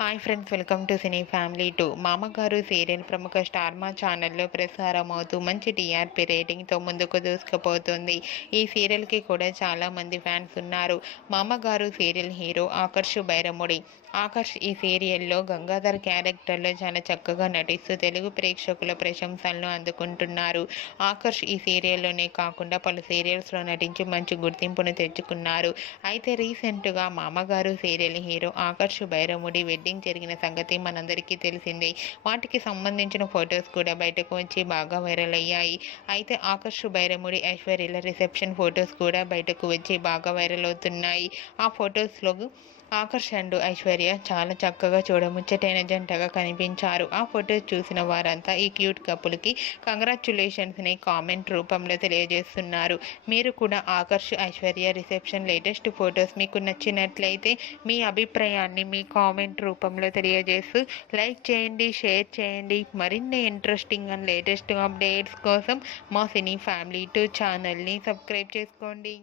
Hi friends, welcome to cine family 2. మామగారు serial ప్రముఖ star మా ఛానల్లో ప్రసారం అవుతూ మంచి టీఆర్పీ రేటింగ్తో ముందుకు దూసుకుపోతుంది. ఈ సీరియల్కి కూడా చాలా మంది ఫ్యాన్స్ ఉన్నారు. మామగారు సీరియల్ హీరో ఆకర్ష్ బైరముడి. ఆకర్ష్ ఈ సీరియల్లో గంగాధర్ క్యారెక్టర్లో చాలా చక్కగా నటిస్తూ తెలుగు ప్రేక్షకుల ప్రశంసలను అందుకుంటున్నారు. ఆకర్ష్ ఈ సీరియల్లోనే కాకుండా పలు సీరియల్స్లో నటించి మంచి గుర్తింపును తెచ్చుకున్నారు. అయితే రీసెంట్గా మామగారు సీరియల్ హీరో ఆకర్ష్ బైరముడి వెడ్డింగ్ జరిగిన సంగతి మనందరికీ తెలిసిందే. వాటికి సంబంధించిన ఫొటోస్ కూడా బయటకు వచ్చి బాగా వైరల్ అయ్యాయి. అయితే ఆకర్ష్ బైరముడి ఐశ్వర్యల రిసెప్షన్ ఫొటోస్ కూడా బయటకు వచ్చి బాగా వైరల్ అవుతున్నాయి. ఆ ఫొటోస్లో ఆకర్ష్ అండ్ ఐశ్వర్య చాలా చక్కగా చూడముచ్చటైన జంటగా కనిపించారు. ఆ ఫొటోస్ చూసిన వారంతా ఈ క్యూట్ కపుల్కి కంగ్రాచ్యులేషన్స్ని కామెంట్ రూపంలో తెలియజేస్తున్నారు. మీరు కూడా Aakarsh Aishwarya reception latest photos మీకు నచ్చినట్లయితే మీ అభిప్రాయాన్ని మీ కామెంట్ రూపంలో తెలియజేస్తూ లైక్ చేయండి, షేర్ చేయండి. మరిన్ని ఇంట్రెస్టింగ్ అండ్ లేటెస్ట్ అప్డేట్స్ కోసం మా సినీ ఫ్యామిలీ 2 ఛానల్ని సబ్స్క్రైబ్ చేసుకోండి.